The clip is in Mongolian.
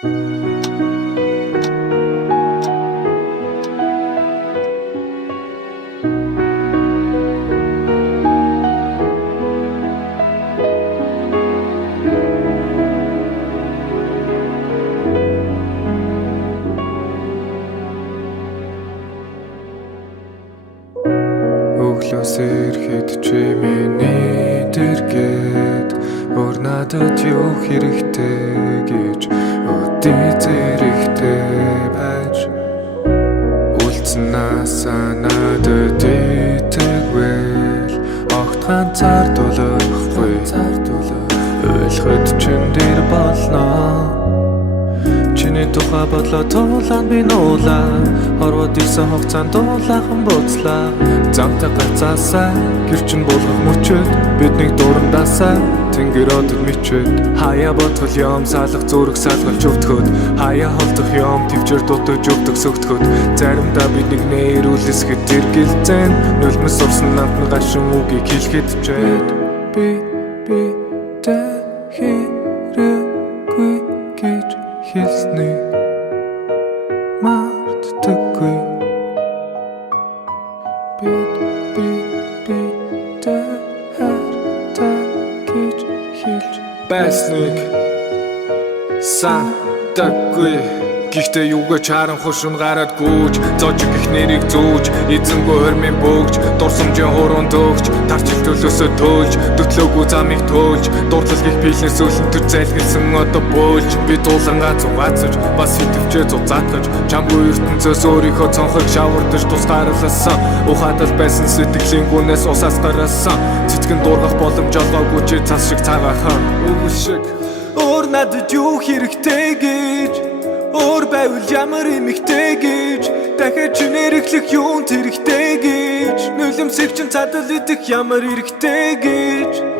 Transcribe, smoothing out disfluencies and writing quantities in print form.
Өглөөс ирэхэд чи миний дэргэд өөр надад юу хэрэгтэй гэж өдий зэрэгтэй байж үлдсэнасаа надад итэгвэл огт ганцаардуулахгүй ойлгоход чин дээр болно. Чиний тухай бодлоо тулаан би нуулаа хорвоод ирсэн хугацаанд дуулаахан буцлаа. Замтай гацаасаа гэр чин болгох мөчөд биднийг дурандаасаа тэнгэр одод мичээд хаяа бодгол юм салах зүрх салгалж өвтгöd хаяа холдох юм твчээр дутаж өвдөх сөгтгöd заримдаа биднийг нэрүүлэсгэд тэргэлзэн нулимс сурсан намтан гашин үгийг хэлэхэд чээд би хэрэггүй гэж хэлснийг мартдаггүй. Хайртай гэж хэлж байсныг сандаггүй. Гэхдээ юугаа чаран хушин гараад гүйж зожиг их нэрийг зүүж эзэнгүй хормын бөгж дурсамжийн хуруунд өгч тарчил төлөөсөө төөлж төтлөөгүй замыг төөлж дурдлал гих пилнес өлөнтөр зайлгэлсэн одоо бөөлж би дуулангаа зугаацж бас хитвчээ зузаатгаж чамгүй ертөнцөөс өөрийнхөө цонхыг шавардаж тусгаарласан ухаадал байсан сэтгэлийн гүнээс усаас гарасан цэцгэн дургах боломж олгоогүй чи цас шиг цагаахан өгөл шиг өөр надад юу хэрэгтэй гэж өөр байвал ямар эмэгтэй гэж дахиад чинээр эхлэх юун хэрэгтэй гэж нулимсыг чин цадал идэх ямар хэрэгтэй гэж